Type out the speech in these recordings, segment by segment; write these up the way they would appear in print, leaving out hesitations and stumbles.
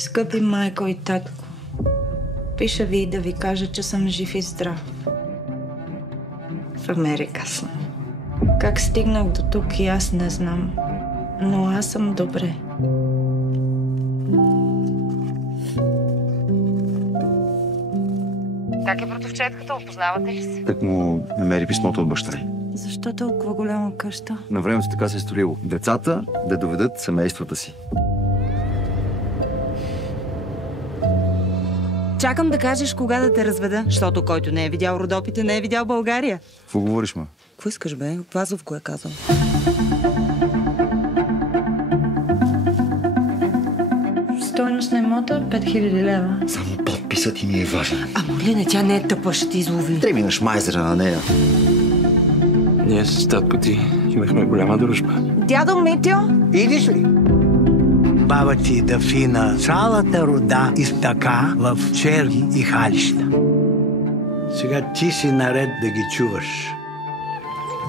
Скъпи майко и татко, пиша ви да ви кажа, че съм жив и здрав. В Америка съм. Как стигнах до тук и аз не знам, но аз съм добре. Как е братовчетката? Опознавате ли се? Так му намери писмото от баща й. Защо толкова голяма къща? На времето така се е строило. Децата да доведат семействата си. Чакам да кажеш кога да те разведа, защото който не е видял Родопите, не е видял България. Какво говориш, ма? Какво искаш, бе? Вазов го е казал. Стойност на имота 5000 лева. Само подписът ти ми е важен. А, Молене, тя не е тъпа, ще ти излови. Треби на шмайзера на нея. Ние с татко ти имахме голяма дружба. Дядо Митьо? Видиш ли? Баба ти Дафина цялата рода изтъка в черги и халища. Сега ти си наред да ги чуваш.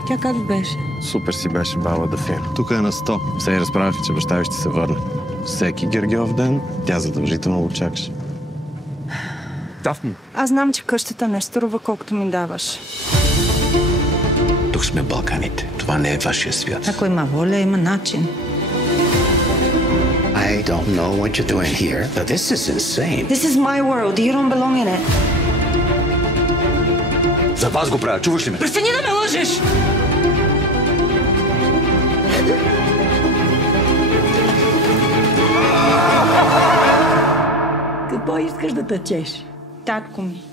Тя как беше? Супер си беше баба Дафина. Тук е на 100. Все разправяха, че баща ви ще се върне. Всеки Гергьов ден тя задължително го чакаше. Тафни. Аз знам, че къщата не струва колкото ми даваш. Тук сме Балканите. Това не е вашия свят. Ако има воля, има начин. I don't know what you're doing here, but this is insane. This is my world. You don't belong in it. За вас го правя, чуваш ли ме? Престани да ме лъжеш! Какво искаш да тъчеш? Татко ми.